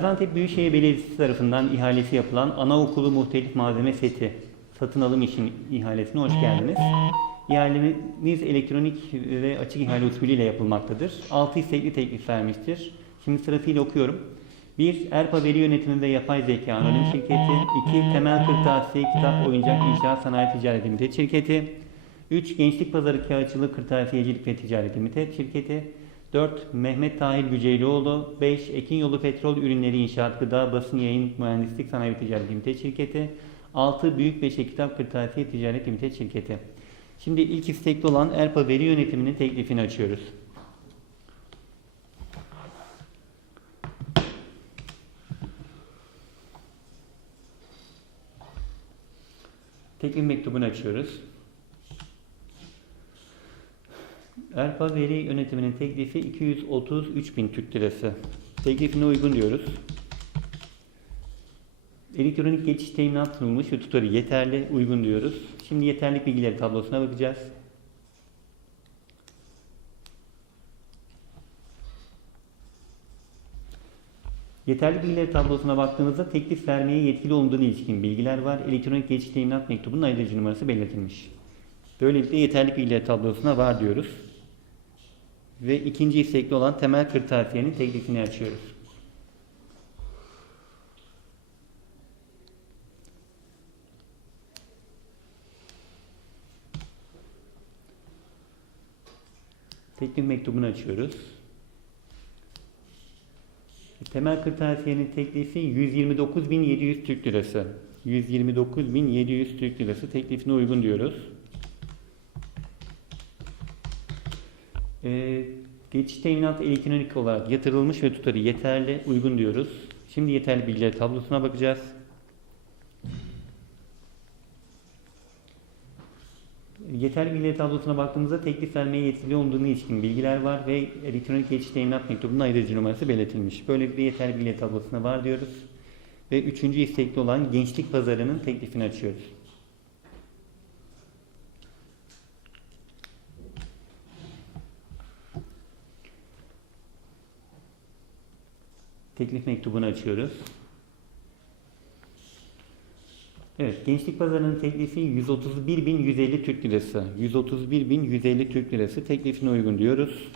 Gaziantep Büyükşehir Belediyesi tarafından ihalesi yapılan anaokulu muhtelif malzeme seti satın alım için ihalesine hoş geldiniz. İhalemiz elektronik ve açık ihale usulüyle yapılmaktadır. 6 istekli teklif vermiştir. Şimdi sırasıyla okuyorum. 1. Erpa Veri Yönetimi ve Yapay Zeka Anonim Şirketi 2. Temel Kırtasiye Kitap Oyuncak İnşaat Sanayi Ticaret Limited Şirketi 3. Gençlik Pazarı Kağıtçılık Kırtasiyecilik ve Ticaret Limited Şirketi 4. Mehmet Tahir Güceylioğlu 5. Ekin Yolu Petrol Ürünleri İnşaat Gıda Basın Yayın Mühendislik Sanayi Ticaret Limited Şirketi 6. Büyükbeşe Kitap Kırtasiye Ticaret Limited Şirketi Şimdi ilk istekli olan Erpa Veri Yönetimi'nin teklifini açıyoruz. Teklif mektubunu açıyoruz. Erpa Veri Yönetimi'nin teklifi 233 bin Türk Lirası. Teklifine uygun diyoruz. Elektronik geçiş teminat sunulmuş ve tutarı yeterli, uygun diyoruz. Şimdi yeterlik bilgileri tablosuna bakacağız. Yeterli bilgileri tablosuna baktığımızda teklif vermeye yetkili olduğuna ilişkin bilgiler var. Elektronik geçiş teminat mektubunun ayrıcı numarası belirtilmiş. Böylelikle yeterli bilgileri tablosuna var diyoruz. Ve ikinci istekli olan temel kırtasiyenin teklifini açıyoruz. Teklif mektubunu açıyoruz. Temel kırtasiyenin teklifi 129.700 Türk Lirası. 129.700 Türk Lirası teklifine uygun diyoruz. Ee, geçiş teminat elektronik olarak yatırılmış ve tutarı yeterli, uygun diyoruz. Şimdi yeterli bilgiler tablosuna bakacağız. Yeterli bilgiler tablosuna baktığımızda teklif vermeye yetkili olduğuna ilişkin bilgiler var ve elektronik geçiş teminat mektubunun ayrıcı numarası belirtilmiş. Böyle bir yeterli bilgiler tablosuna var diyoruz. Ve üçüncü istekli olan gençlik pazarının teklifini açıyoruz. Teklif mektubunu açıyoruz. Evet, Gençlik Pazarı'nın teklifi 131.150 Türk Lirası. 131.150 Türk Lirası teklifine uygun diyoruz.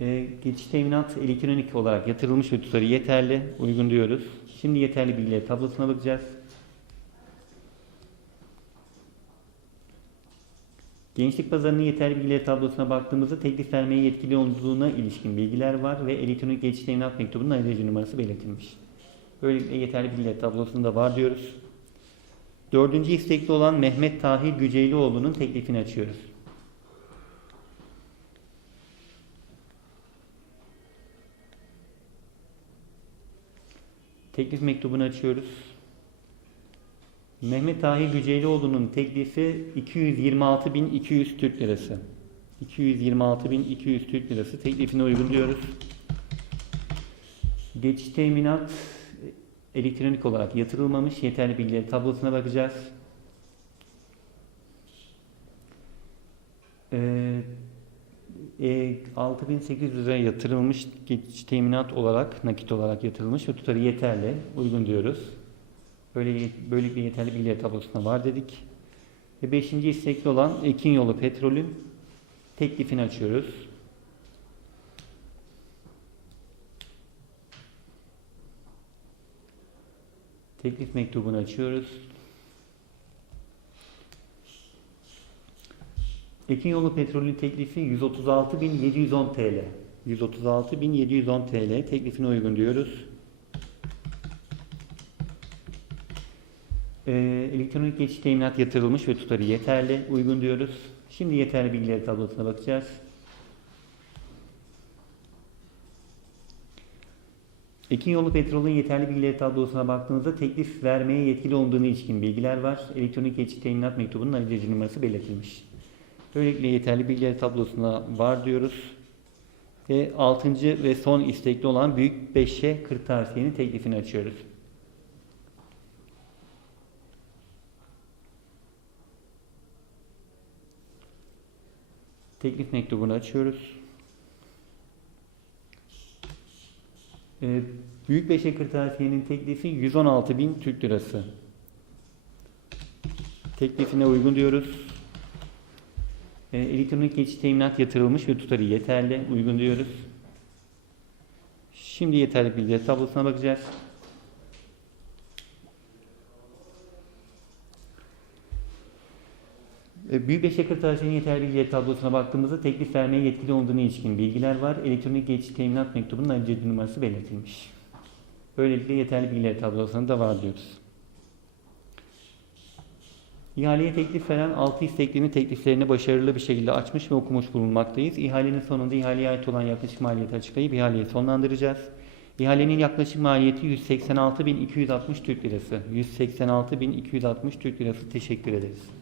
Ee, geçiş teminat elektronik olarak yatırılmış ve tutarı yeterli, uygun diyoruz. Şimdi yeterli bilgileri tablosuna bakacağız. Gençlik Pazarı'nın yeterli bilgileri tablosuna baktığımızda teklif vermeye yetkili olduğuna ilişkin bilgiler var ve elektronik geçiş teminat mektubunun ayrıcı numarası belirtilmiş. Böylelikle yeterli bilgiler tablosunda var diyoruz. Dördüncü istekli olan Mehmet Tahir Güceylioğlu'nun teklifini açıyoruz. Teklif mektubunu açıyoruz. Mehmet Tahir Güceylioğlu'nun teklifi 226.200 Türk Lirası. 226.200 Türk Lirası teklifine uygun diyoruz. Geçiş teminat elektronik olarak yatırılmamış yeterli bilgileri tablosuna bakacağız. Ee, e, 6800 lira yatırılmış geçiş teminat olarak nakit olarak yatırılmış ve tutarı yeterli uygun diyoruz. Böyle böylelikle yeterli bilgileri tablosuna var dedik. Ve beşinci istekli olan Ekin Yolu Petrol'ün teklifini açıyoruz. Teklif mektubunu açıyoruz. Ekin Yolu Petrolü teklifi 136.710 TL. 136.710 TL teklifine uygun diyoruz. Ee, elektronik geçiş teminat yatırılmış ve tutarı yeterli, uygun diyoruz. Şimdi yeterli bilgileri tablosuna bakacağız. Ekin Yolu Petrol'ün yeterli bilgileri tablosuna baktığınızda teklif vermeye yetkili olduğuna ilişkin bilgiler var. Elektronik geçiş teminat mektubunun ayrıcı numarası belirtilmiş. Böylelikle yeterli bilgileri tablosuna var diyoruz. Ve altıncı ve son istekli olan Büyük Beşe Kırtasiye'nin teklifini açıyoruz. Teklif mektubunu açıyoruz. Ee, Büyükbeşe Kırtasiye'nin teklifi 116.000 Türk Lirası. Teklifine uygun diyoruz. Ee, elektronik geçiş teminat yatırılmış ve tutarı yeterli. Uygun diyoruz. Şimdi yeterli bilgiler tablosuna bakacağız. E, Büyükbeşe Kırtasiye'nin yeterli bilgiler tablosuna baktığımızda teklif vermeye yetkili olduğuna ilişkin bilgiler var. Elektronik geçiş teminat mektubunun ayrıca numarası belirtilmiş. Böylelikle yeterli bilgiler tablosuna da var diyoruz. İhaleye teklif veren 6 isteklerin tekliflerini başarılı bir şekilde açmış ve okumuş bulunmaktayız. İhalenin sonunda ihaleye ait olan yaklaşık maliyeti açıklayıp ihaleyi sonlandıracağız. İhalenin yaklaşık maliyeti 186.260 Türk Lirası. 186.260 Türk Lirası teşekkür ederiz.